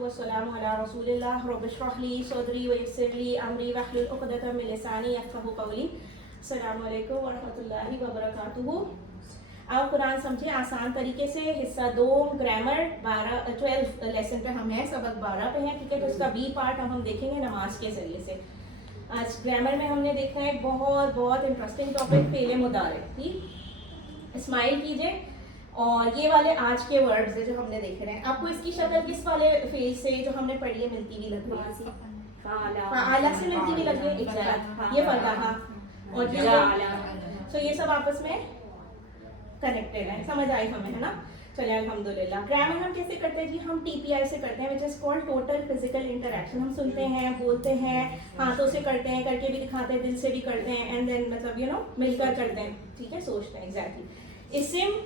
वस्सलातु वस्सलामु अला रसूलिल्लाह रब्बिश्रह ली सदरी वयस्सिर ली अमरी वहलुल उक़दतम मिन लिसानी यफ़क़हू क़ौली। अस्सलामु अलैकुम व रहमतुल्लाहि व बरकातुहू। आप कुरान समझे आसान तरीके से। हिस्सा 2 ग्रामर 12 लेसन पे हम हैं, सबक 12 पे हैं, ठीक है। तो इसका बी पार्ट हम देखेंगे नमाज के ज़रिए से। आज ग्रामर में हमने देखा है बहुत बहुत इंटरेस्टिंग टॉपिक फ़ेल मुदारे। ठीक, स्माइल कीजिए। और ये वाले आज के वर्ड्स है जो हमने देखे हैं। आपको इसकी शक्ल किस वाले फेज से जो हमने पढ़ी है मिलती हुई लग रही है? आला से मिलती हुई लग रही है। ये फतहा और ये आला, तो ये सब आपस में कनेक्टेड है। समझ आई हमें, है ना? चलिए अल्हम्दुलिल्लाह। ग्रामर हम कैसे करते हैं जी? हम TPI से करते हैं, which is called total physical interaction. हम सुनते हैं, बोलते हैं, हाथों से करते हैं, करके भी दिखाते हैं, दिल से भी करते हैं, एंड देन मतलब यू नो मिलकर करते हैं, ठीक है, सोचते हैं। एग्जैक्टली। इस्म,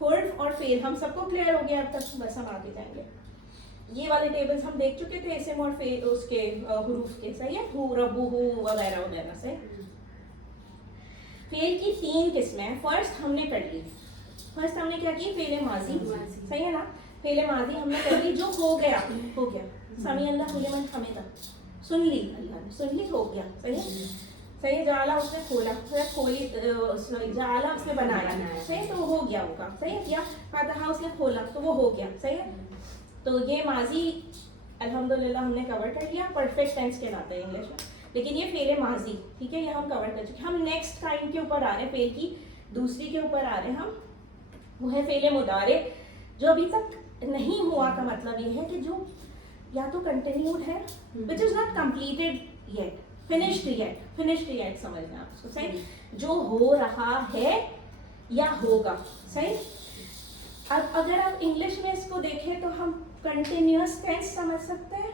हुर्फ और फेल हम सबको क्लियर हो गया अब तक? बस हम आगे जाएंगे। ये वाले टेबल्स हम देख चुके थे, इस्म और फेल उसके हुरूफ के, सही है, हु, रब्बु, हु वगैरह वगैरह से। फेल की 3 किस्में हैं। फर्स्ट हमने कर ली, फर्स्ट हमने क्या की? फेल माजी, सही है ना? फेल माजी हमने कर ली, जो हो गया हो गया। समी अल्लाह लिमन हमिदा, सुन ली, अल्लाह ने सुन ली, हो गया, सही है, सही है। जाला उसने खोला, खोली, जाला उसने बनाया, सही, तो हो गया होगा, सही है। या फतहा उसने खोला तो वो हो गया, सही है। तो ये माजी अल्हम्दुलिल्लाह हमने कवर कर लिया। परफेक्ट टेंस कहलाता है इंग्लिश में, लेकिन ये फेल माजी, ठीक है, ये हम कवर कर चुके। हम नेक्स्ट काइंड के ऊपर आ रहे हैं, फेल की दूसरी के ऊपर आ रहे हैं हम, वो है फेल मुदारे, जो अभी तक नहीं हुआ। का मतलब ये है कि जो या तो कंटिन्यूड है, which is not completed yet, finished yet समझना आप उसको, सही, जो हो रहा है या होगा, सही। अब अगर आप इंग्लिश में इसको देखें तो हम कंटिन्यूअस टेंस समझ सकते हैं,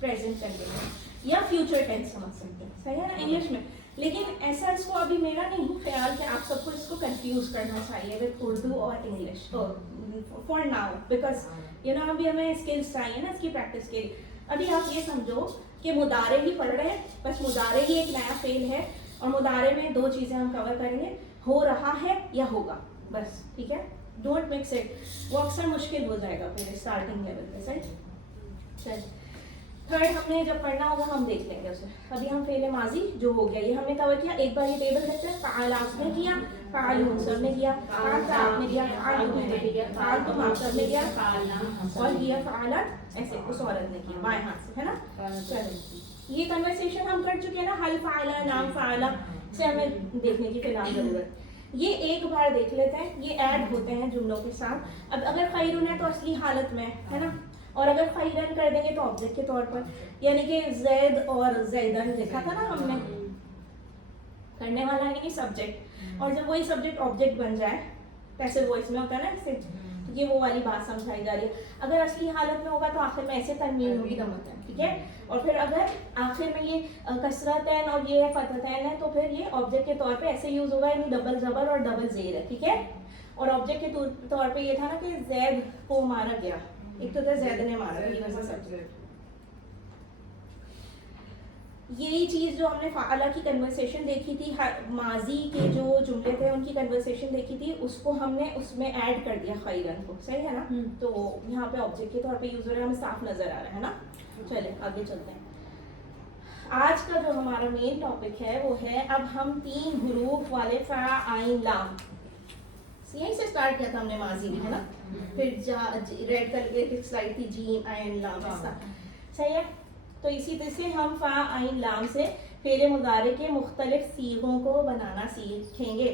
प्रेजेंट कंटिन्यूअस, या फ्यूचर टेंस समझ सकते हैं, सही है ना, इंग्लिश में। लेकिन ऐसा इसको अभी मेरा नहीं ख्याल कि आप सबको इसको कंफ्यूज करना चाहिए विद उर्दू और English for now, because you know अभी हमें स्किल्स चाहिए ना इसकी प्रैक्टिस के लिए। अभी आप ये समझो कि मुदारे ही पढ़ रहे हैं, बस मुदारे ही एक नया फेल है, और मुदारे में 2 चीज़ें हम कवर करेंगे, हो रहा है या होगा, बस, ठीक है। डोंट मिक्स इट, वो अक्सर मुश्किल हो जाएगा फिर स्टार्टिंग लेवल पे, सही। चल, थर्ड हमने जब पढ़ना होगा हम देख लेंगे उसे। अभी हम फेल माजी जो हो गया ये हमने कवर किया। एक बार ये टेबल देखते हैं। फ़अल आपने किया, फ़अल हम सब ने किया, फ़अल आपने किया, फ़अल तुमने किया, फ़अल तुम आप सब ने किया, और किया फ़अल ऐसे उस औरत ने किया बाएं हाथ से, है ना। चलो, ये कन्वर्सेशन हम कर चुके हैं ना, हल फ़अल, नाम फ़अल से हमें देखने की फिलहाल ज़रूरत। ये एक बार देख लेते हैं, ये ऐड होते हैं जुमलों के साथ। अब अगर खैरुन है तो असली हालत में, है ना, और अगर खैरन कर देंगे तो ऑब्जेक्ट के तौर पर, यानी कि जैद और जैदन देखा था ना हमने, करने वाला यानी कि सब्जेक्ट, और जब वही सब्जेक्ट ऑब्जेक्ट बन जाए, पैसिव वॉइस में होता है ना इससे, तो ये वो वाली बात समझाई जा रही है। अगर असली हालत में होगा तो आखिर में ऐसे तनवीन होगी, दमतन, ठीक है। और फिर अगर आखिर में ये कसरतैन और ये फतहतैन है तो फिर ये ऑब्जेक्ट के तौर पे ऐसे यूज होगा, यानी डबल जबर और डबल जेर है, ठीक है। और ऑब्जेक्ट के तौर पे ये था ना कि जैद को मारा गया, एक तो था जैद ने मारा, ये वैसा सब्जेक्ट। यही चीज जो हमने फ़अला की कन्वर्सेशन देखी थी, माजी के जो जुमले थे उनकी कन्वर्सेशन देखी थी, उसको हमने उसमें ऐड कर दिया खैरन को, सही है ना। तो यहाँ पे ऑब्जेक्ट के तौर पे यूज हो रहा है, हमें साफ नजर आ रहा है ना। चले आगे चलते हैं। आज का जो हमारा मेन टॉपिक है वो है, अब हम 3 हुरूफ वाले फ़ा आइन लाम, यहीं से स्टार्ट किया था हमने माजी में, है ना। फिर रेड कलर की स्लाइड थी, जीम आइन लाम, ऐसा, सही है। तो इसी तरह से हम फ़ा आइन लाम से फेल मुदारे के मुख्तलिफ सीगों को बनाना सीखेंगे।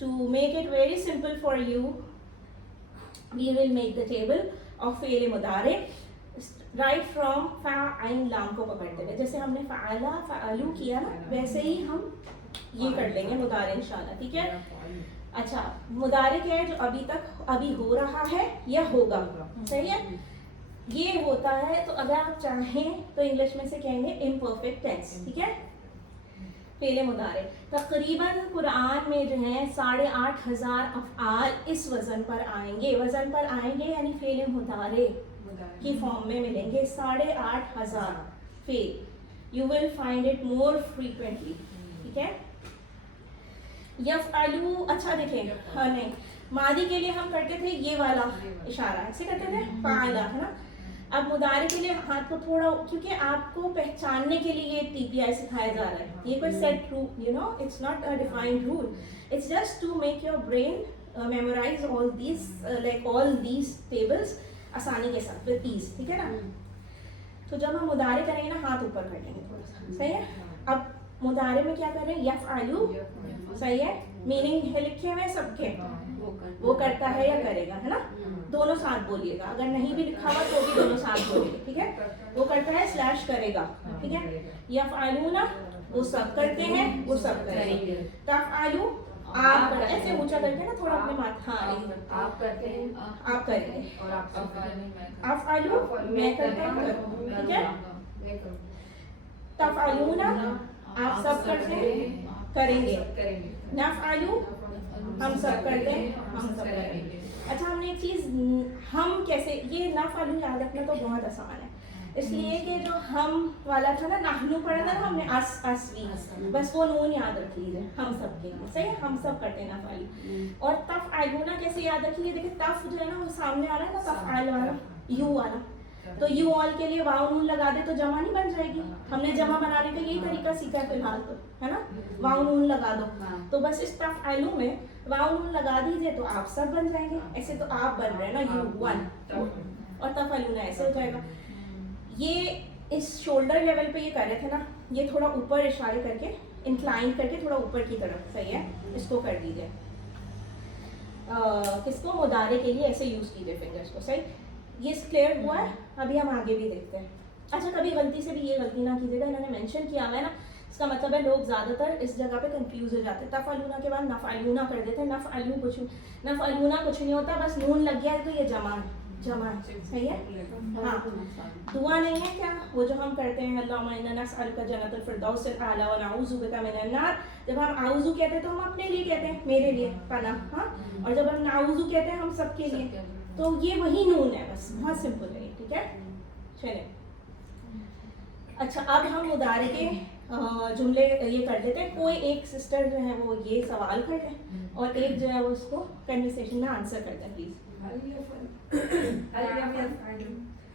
To make it very simple for you, we will make the table of फेल मुदारे राइट फ्रॉम फ़ा आइन लाम को पकड़ते हुए। जैसे हमने फ़अला फ़अलू किया ना, वैसे ही हम ये कर लेंगे मुदारे इंशाल्लाह, ठीक है। अच्छा, मुदारे क्या है? जो अभी हो रहा है या होगा, सही है। ये होता है, तो अगर आप चाहें तो इंग्लिश में से कहेंगे इम्परफेक्ट टेंस, ठीक है। फेल मुदारे तकरीबन कुरान में जो है 8,500 अफ़आल इस वजन पर आएंगे, यानी फेल मुदारे की फॉर्म में मिलेंगे 8,500 fail. You will find it more frequently, ठीक है। यफ़अलू, अच्छा देखें, हाँ नहीं, मादी के लिए हम करते थे ये वाला इशारा, ऐसे करते थे फ़अला, है ना। अब मुदारे के लिए हाथ को थोड़ा, क्योंकि आपको पहचानने के लिए ये TPI सिखाया जा रहा है, ये कोई set rule, you know, it's not a defined rule, it's just to make your brain memorise all these like all these tables आसानी के साथ विद ईज, ठीक है ना। तो जब हम मुदारे करेंगे ना, हाथ ऊपर कर लेंगे थोड़ा सा, सही है। अब मुदारे में क्या कर रहे हैं, यफ़अलु, सही है, मीनिंग है लिखे हुए सबके, वो करता है या करेगा, है ना, दोनों साथ बोलिएगा, अगर नहीं भी लिखा हुआ तो भी दोनों साथ बोलिए, ठीक है। वो करता है स्लैश करेगा, ठीक है। यफ़अलूना वो सब करते हैं, वो सब करेंगे। तफ़अलु आप करते हैं, ऐसे ऊंचा करके ना थोड़ा अपने माथा, हाँ आप करते हैं, आप करेंगे। और आप अफ़अलु मैं करता हूँ, ठीक है। तफ़अलूना आप सब करते हैं, करेंगे। नफ़अलु हम सब करते हैं, हम सब करेंगे। अच्छा, हमने एक चीज़ हम कैसे, ये नफ़अलु याद रखना तो बहुत आसान है, इसलिए कि जो हम वाला था ना, नाहनु पढ़ा था ना हमने, असवी, बस वो नून याद रख लीजिए, हम सब के लिए, सही है, हम सब करते हैं नफ़अलु। और तफ़अलूना कैसे याद रखिए, देखिए तफ जो है ना वो सामने आ रहा है ना, तफ़अल वाला, यू वाला, तो यू ऑल के लिए वाव नून लगा दे तो जमा नहीं बन जाएगी, हमने जमा बनाने का यही तरीका सीखा है फिलहाल तो, है ना, वाव नून लगा दो। तो बस इस तफ़अलु में वाव नून लगा दीजिए तो आप सब बन जाएंगे, ऐसे तो आप बन रहे हैं ना, यू वन, और तफ़अलूना ऐसे हो जाएगा। ये इस शोल्डर लेवल पे ये कर रहे थे ना, ये थोड़ा ऊपर इशारे करके, इंक्लाइन करके थोड़ा ऊपर की तरफ, सही है, इसको कर दीजिए। किसको, मुदारे के लिए ऐसे यूज कीजिए फिंगर्स को, सही। ये क्लियर हुआ है, अभी हम आगे भी देखते हैं। अच्छा, कभी गलती से भी ये गलती ना कीजिएगा, इन्होंने मेंशन किया हुआ है ना, इसका मतलब है लोग ज़्यादातर इस जगह पे कंफ्यूज हो जाते हैं, तफ़अलूना के बाद नफ़अलूना कर देते हैं, नफ़अलूना कुछ नहीं होता, बस नून लग गया है तो ये जमा है, सही है। हाँ, दुआ नहीं है क्या, वो जो हम करते हैं, अल्लाहुम्मा इन्ना नस्अलुका जन्नतल फिरदौसिल आला व नऊज़ु बिका मिनन नार, जब हम आऊज़ु कहते हैं तो हम अपने लिए कहते हैं, मेरे लिए पनाह, हाँ, और जब हम नाऊज़ु कहते हैं हम सबके लिए, तो ये वही नून है, बस बहुत सिंपल है, ठीक है। चलिए, अच्छा, अब हम मुदारे के जुमले ये कर देते हैं। कोई एक सिस्टर जो है वो ये सवाल कर ले और एक जो है वो उसको कन्वर्सेशन में आंसर कर दे प्लीज।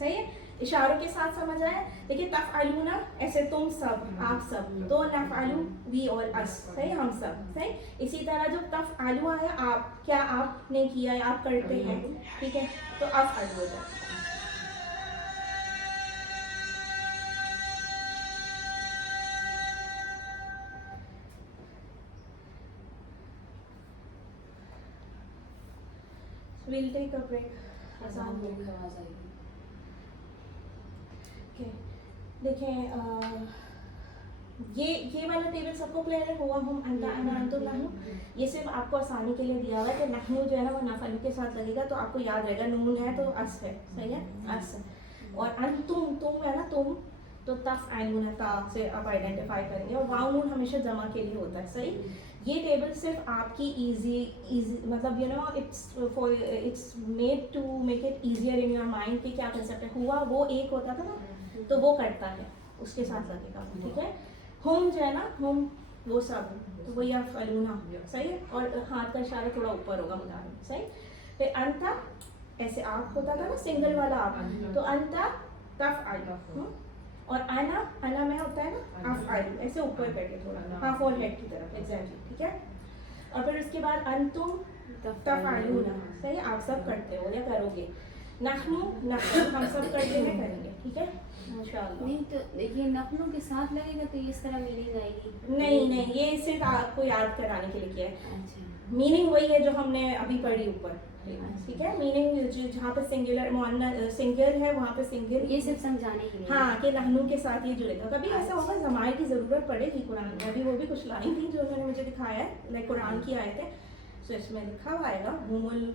सही है, इशारों के साथ समझ आया। देखिए तफ़अलूना ऐसे तुम सब, आप सब, तो नफ़अलु वी और अस, सही, हम सब, सही। इसी तरह जो तफ़अलु आया, आप, क्या आपने किया है, आप करते हैं, ठीक है, तो अफ़अलु हो जाता है। We'll take a break. आसान होगा। Okay. देखें, ये वाला टेबल सबको क्लियर है, हुआ हम अंता अना अंतुम नहनु, ये सिर्फ आपको आसानी के लिए दिया हुआ है कि नहनु जो है ना वो नफ़अलु के साथ लगेगा तो आपको याद रहेगा, नून है तो अस है, सही है, अस। और अंतुम, तुम है ना, तुम, तो तफ़अलूना ता से आप आइडेंटिफाई करेंगे, और वाव नून हमेशा जमा के लिए होता है, सही। ये टेबल सिर्फ आपकी इजी मतलब you know it's made to make it easier in your mind कि क्या कंसेप्ट है। हुआ वो एक होता था ना, तो वो करता है, उसके साथ लगेगा, ठीक है। हम जो है ना, हम वो सब, तो वो यफ़अलूना, सही है, और हाथ का इशारा थोड़ा ऊपर होगा मुदारे, सही। फिर अंता, ऐसे आप होता था ना सिंगल वाला आप, तो अंता तफ़अलु, और अना, अना में होता है ना अफ़अलु, ऐसे ऊपर करके थोड़ा, हाँ, फोरहेड की तरफ, एग्जैक्टली, ठीक है। और फिर उसके बाद अंतुम तफ़अलूना, सही, आप सब करते हो या करोगे। नहनु नफ़अलु, हम सब करते हैं, करेंगे, ठीक है, इंशाअल्लाह। नहीं तो देखिए, नफलों के साथ लगेगा तो इस तरह मीनिंग आएगी। नहीं, ये सिर्फ आपको याद कराने के लिए किया है। अच्छा, मीनिंग वही है जो हमने अभी पढ़ी ऊपर, ठीक है। मीनिंग जहाँ पे सिंगुलर सिंगल है वहाँ पे सिंगल, ये सिर्फ समझाने के लिए। हाँ, कि नहनु के साथ ये जुड़ेगा। कभी ऐसा होगा ज़मायर की ज़रूरत पड़ेगी कुरान में, अभी वो भी कुछ लाइन थी जो उन्होंने मुझे दिखाया है, लाइक कुरान की आयत है, तो इसमें लिखा हुआ आएगा हुमुल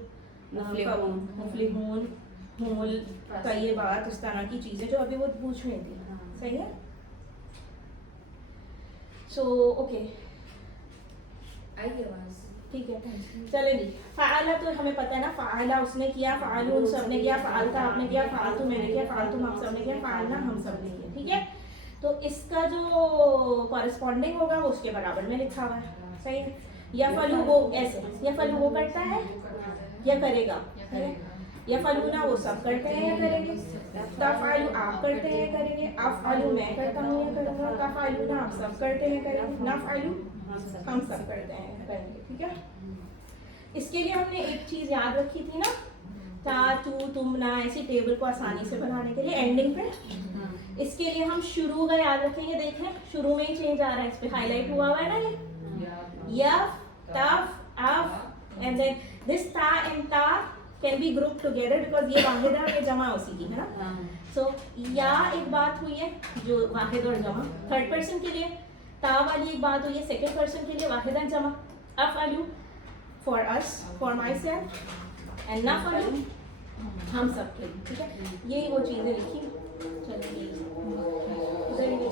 मुफ़लिहून, हुमुल तय्यबात, इस तरह की चीज़ें जो अभी वो पूछ रही थी, सही है। सो ओके, आइए आवाज़, ठीक है, चले जी। फ़ाला तो हमें पता है ना, फ़ाला उसने किया, फ़ालू उन सब ने किया, फ़ालता आपने किया, फ़ालतू मैंने किया, फ़ालतू हम सब ने किया, फ़ालना हम सब ने किया, ठीक है। तो इसका जो कॉरेस्पॉन्डिंग होगा वो उसके बराबर में लिखा हुआ है, सही है। यफअलु वो ऐसे, यफअलु वो करता है या करेगा, यफअलूना वो सब करते हैं या करेंगे, तफअलु आप करते हैं करेंगे, अफअलु मैं करता हूँ या करूँगा, तफअलूना आप सब करते हैं करेंगे, नफअलु हम सब करते हैं करेंगे, ठीक है। इसके लिए हमने एक चीज याद रखी थी ना, ता तू तुम ना, ऐसी टेबल को आसानी से बनाने के लिए एंडिंग पे, इसके लिए हम शुरू का याद रखेंगे। देखें शुरू में ही चेंज आ रहा है, इस पे हाईलाइट हुआ हुआ है ना ये यफ तफ अफ एंड देन दिस ता एंड ता can be group together because ये वाहिद है, ये जमा उसी की है ना। सो या एक बात हुई है जो वाहिद और जमा थर्ड पर्सन के लिए, ता वाली एक बात हुई है सेकंड पर्सन के लिए वाहिद और जमा, अफअलु for us for myself and नफअलु हम सब के लिए, ठीक है। यही वो चीज़ें लिखी, चलिए इधर ही